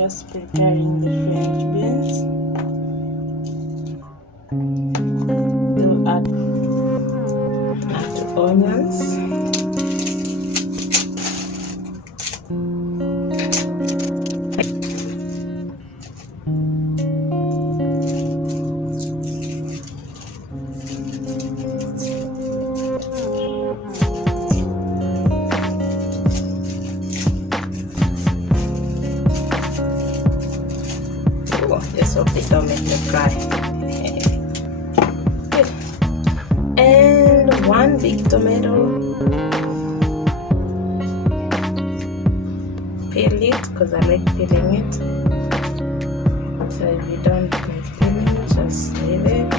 just preparing the French beans. We'll add the onions. Just hope they don't make it dry. Good. And one big tomato. Peel it because I like peeling it. So if you don't like peeling, just leave it.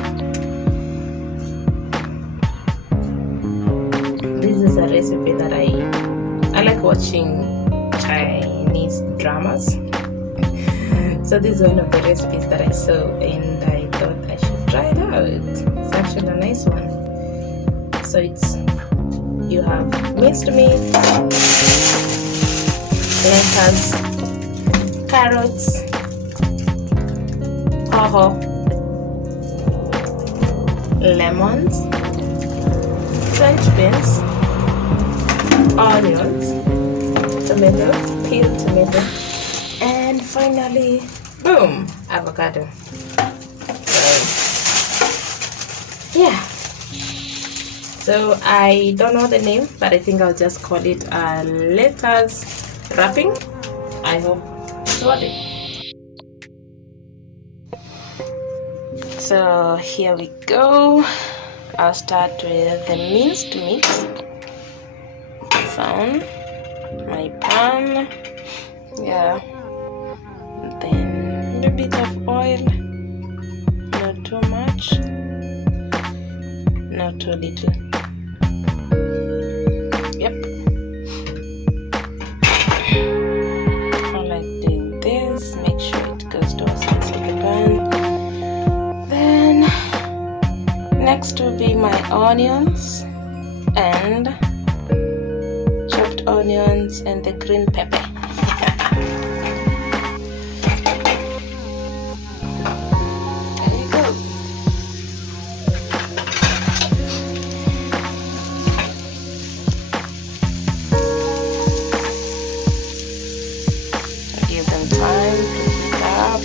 This is a recipe that I like watching Chinese dramas. So this is one of the recipes that I saw and I thought I should try it out. It's actually a nice one. So you have minced meat, lettuce, carrots, hoho, lemons, French beans, onions, tomato, peeled tomato, and finally, boom, avocado. So yeah, so I don't know the name, but I think I'll just call it lettuce wrapping. I hope it's worth it. So here we go. I'll start with the minced meat. Found my pan. Yeah, then a bit of oil, not too much, not too little. Yep, I like doing this. Make sure it goes to us in the pan. Then next will be my onions and chopped onions and the green pepper. Give them time to heat up.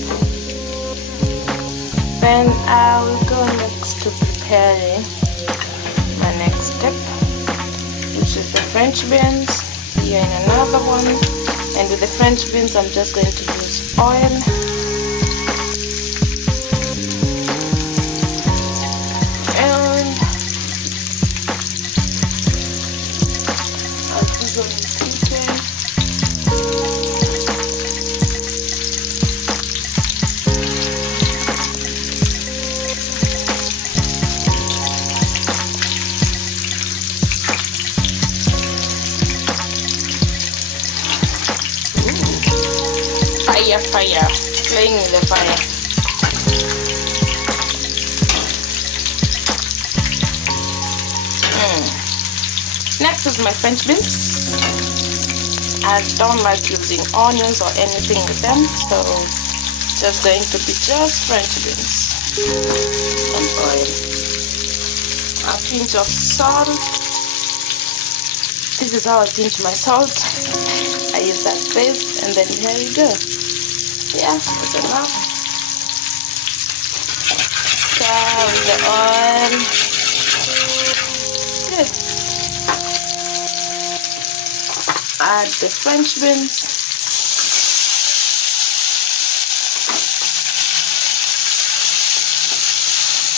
Then I will go next to preparing my next step, which is the French beans. Here in another one, and with the French beans I'm just going to use oil. And I'll put on the chicken. Fire, playing with the fire. Next is my French beans. I don't like using onions or anything with them, so just going to be just French beans. Some oil, a pinch of salt. This is how I pinch my salt. I use that paste, and then here we go. Yeah, that's enough. Stir with the oil. Good. Add the French beans.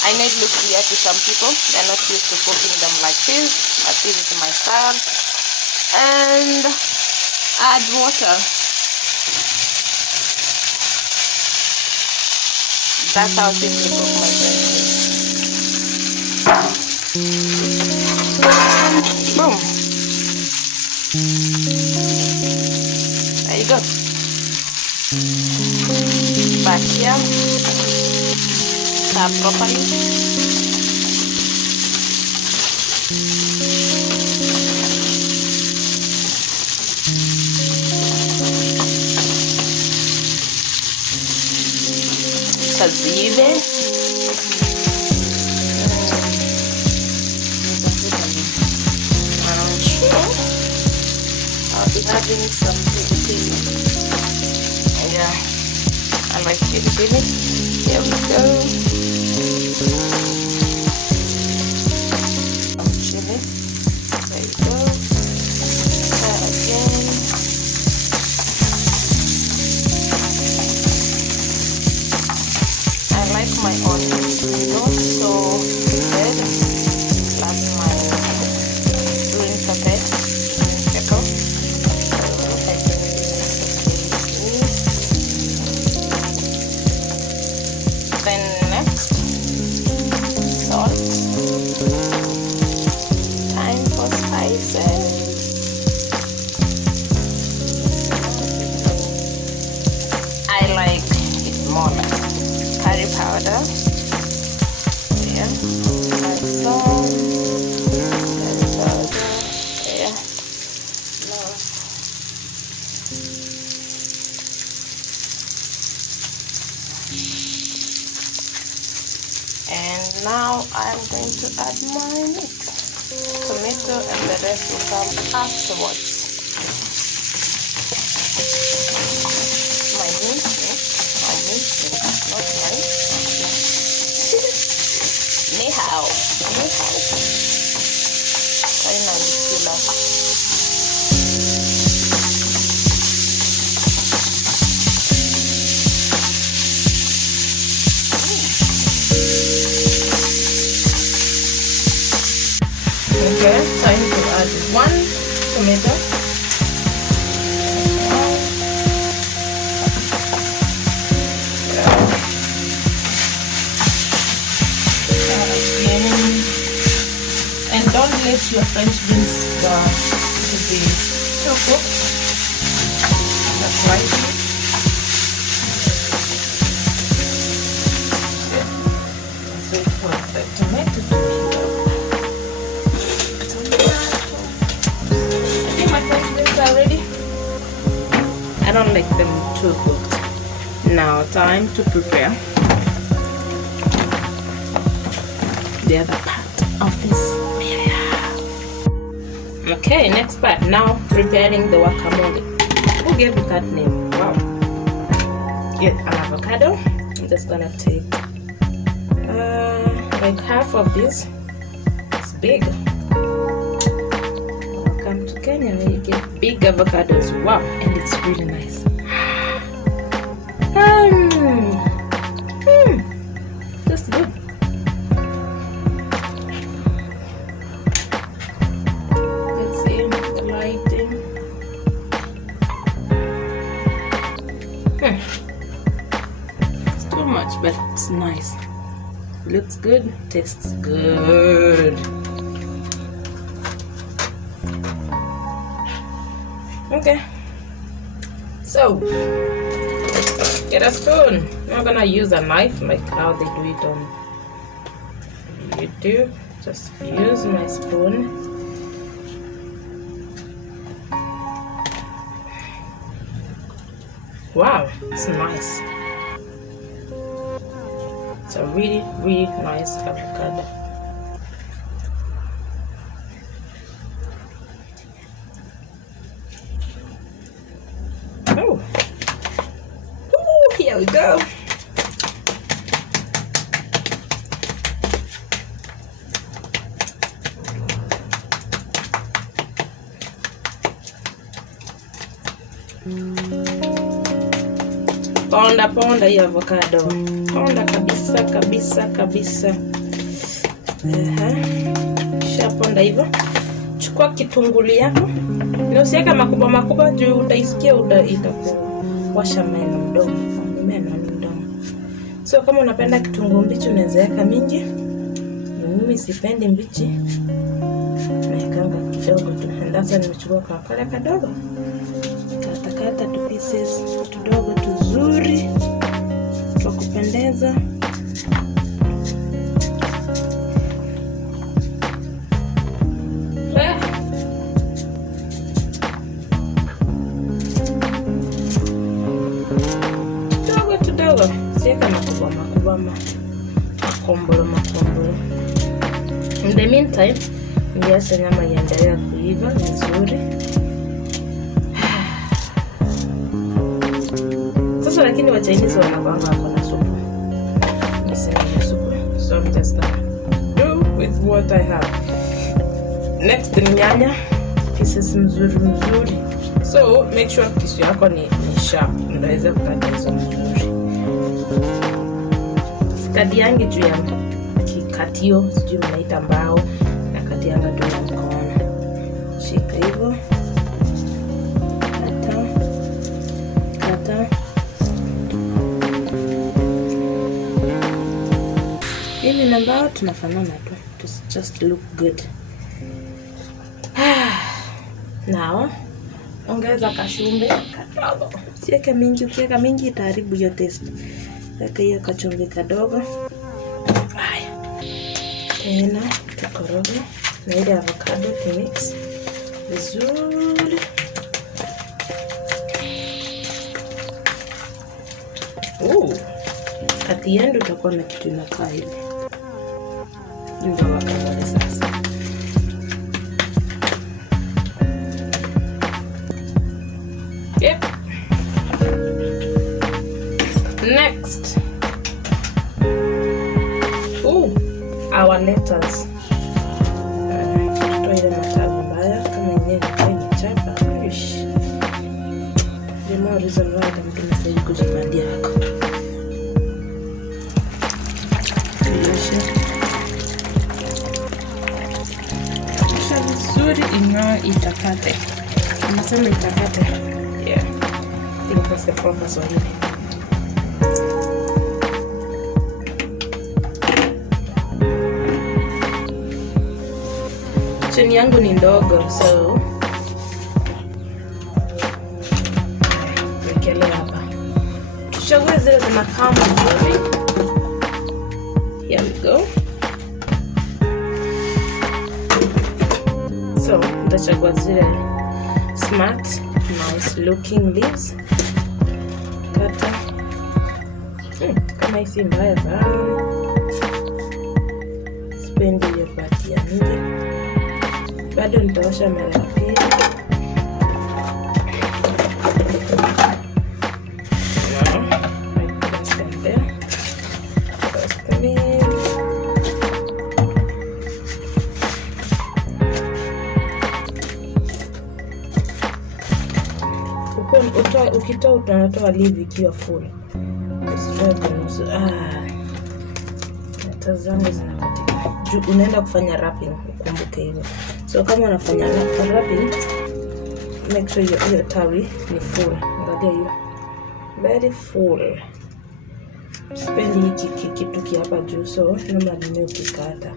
I know it looks weird to some people. They're not used to cooking them like this, but this is my style. And add water. That's how simply cook my French beans. Boom. There you go. Back here. Stir properly. ziive. I'm sure I'll be having some pili. Yeah, I like pili. Here we go. Some chili. There you go. Again. I like my onions not so red, plus my green pepper. Then next, salt. Time for spices. I like it more like curry powder. Yeah, like salt, curry powder. Yeah, no. And now I'm going to add my meat, tomato, and the rest will come afterwards. My minced meat, not nice. Ni hao. Finally, killer. Okay, time to add 1 tomato. And don't let your French beans to be too cooked. That's right. Let's wait for the tomato to heat up. Already. I don't like them too cooked. Now time to prepare the other part of this meal. Okay, next part. Now preparing the guacamole. Who gave it that name? Wow. Get an avocado. I'm just gonna take like half of this. It's big. To Kenya where you get big avocados. Wow, and it's really nice. Just good. Let's see the lighting. It's too much, but it's nice. Looks good, tastes good. Okay, so get a spoon. I'm gonna use a knife like how they do it on YouTube. Just use my spoon. Wow, it's nice. It's a really, really nice avocado. Oh, ooh, here we go. Ponda ponda hii avocado. Ponda kabisa kabisa kabisa. Shaponda hivyo. Chukua kitunguli yako. Na usiweke makubwa makubwa juu utaisikia itakuwasha meno mdomo. Meno ni mdomo. So kama unapenda kitunguu mbichi unaweza weka mingi. Mimi sipendi mbichi. Naekanga kidogo tu. Sasa nimechukua kwa kale kadogo. Kata tu pieces tudogo tuzuri kwa kupendeza. Tudogo siweka makubwa makombolo. In the meantime, niache nyama iendelee kuiva vizuri. Sasa lakini wa Chinese wanakuanga wako na supu. Niseme supu. So I'm just gonna do with what I have. Next ni nyanya. Pieces mzuri. So make sure kisu yako ni sharp. Unaweza kukata hizo mzuri. Sikadiangi juu ya kikatio, sijui mnaita mbao, na katianga tu na mkono. Shika hivyo. Kata. Hili na mbao tunafanana tu. Just look good. Now, ongeza kachumvi kadogo. Usiweke mingi, ukiweka mingi itaharibu hiyo taste. Weka hiyo kachumvi kadogo. Haya. Tena tukoroge na ile avocado mix vizuri. At the end utakuwa na kitu inakaa hivi. Ndio avocado sasa. Yep. Next. Our lettuce. Tutoe ile matawi mbaya kama yenyewe ni chapa. The more reason why I'm going to say kujipandia yako. Kisha vizuri ingawa itakate. Unasema itakate. Yeah. I think that's the proper Swahili. Cheni yangu ni ndogo, so wekele hapa. Tuchague zile zinakaa mzuri. Here we go. So, nitachagua zile smart, nice looking leaves. Kata. Kama isi mbaya sana. Spendi hiyo pati ya mingi. Bado nitaosha mara ya pili. Ukitoa utatoa leaf ikiwa full. Usitoe nusu. Tazama zinakatika. Unaenda kufanya wrapping, ukumbuke hivyo. So kama unafanya wrapping, make sure your tawi ni full. Angalia hiyo. Very full. Sipendi hiki kitu hapa juu, so normally ni ukikata.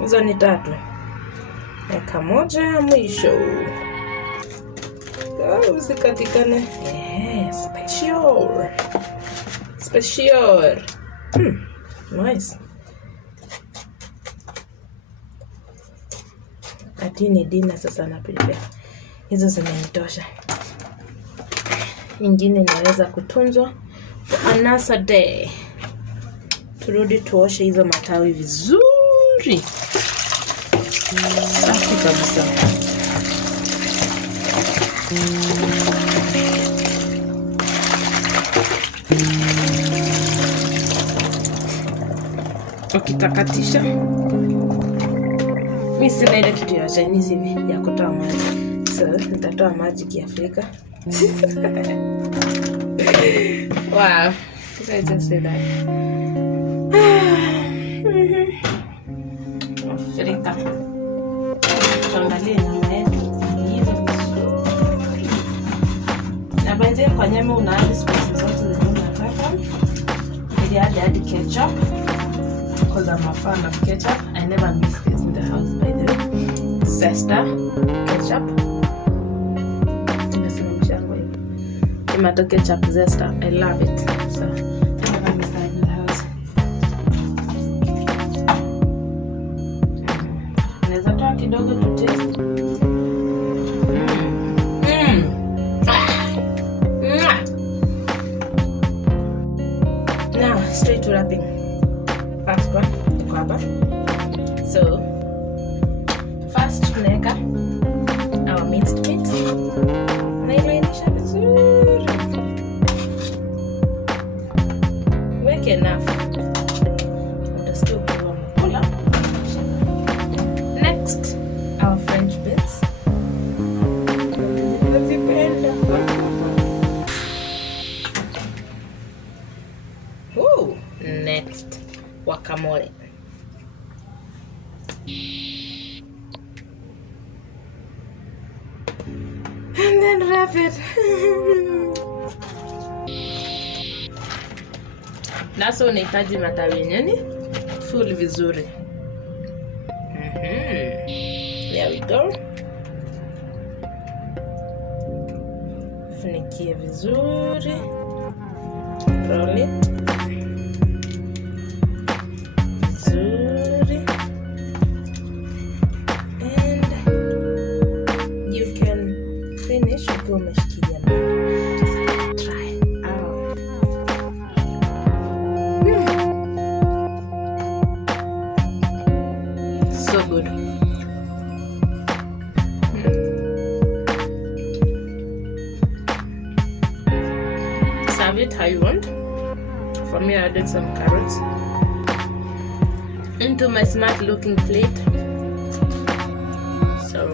Hizo ni 3. Eka moja mwisho. Usikatikane. Special. Nice. Ati ni dina sasa na prepare. Hizo zimenitosha. Nyingine inaweza kutunzwa for another day. Turudi tuoshe hizo matawi vizuri. Safi kabisa. Ukitakatisha. Mimi sina ile kitu ya Chinese hivi ya kutoa maji. So, nitatoa maji kiafrika. Wow. I just say that. Afrika. Tuangalie nyama yetu. Na baadaye kwa nyama unaadi spices zote zenye unataka. Ili add ketchup. Because I'm a fan of ketchup. I never miss this in the house by the way. Zesta ketchup. Tomato ketchup zesta. I love it. So I never miss that in the house. Naweza toa kidogo to taste. Now straight to wrapping. hapa. So first tunaweka our minced meat, nailainisha vizuri, weke enough, utasikia ukiwa mkula. Next our French beans, next guacamole, and then wrap it. Naso unahitaji matawi yenyewe full vizuri. There we go. Funikie vizuri, roll it vizuri, and you can finish ukiwa umeshikilia mbele. Just try it out. So good. Serve it how you want. For me, I added some carrots into my smart looking plate. So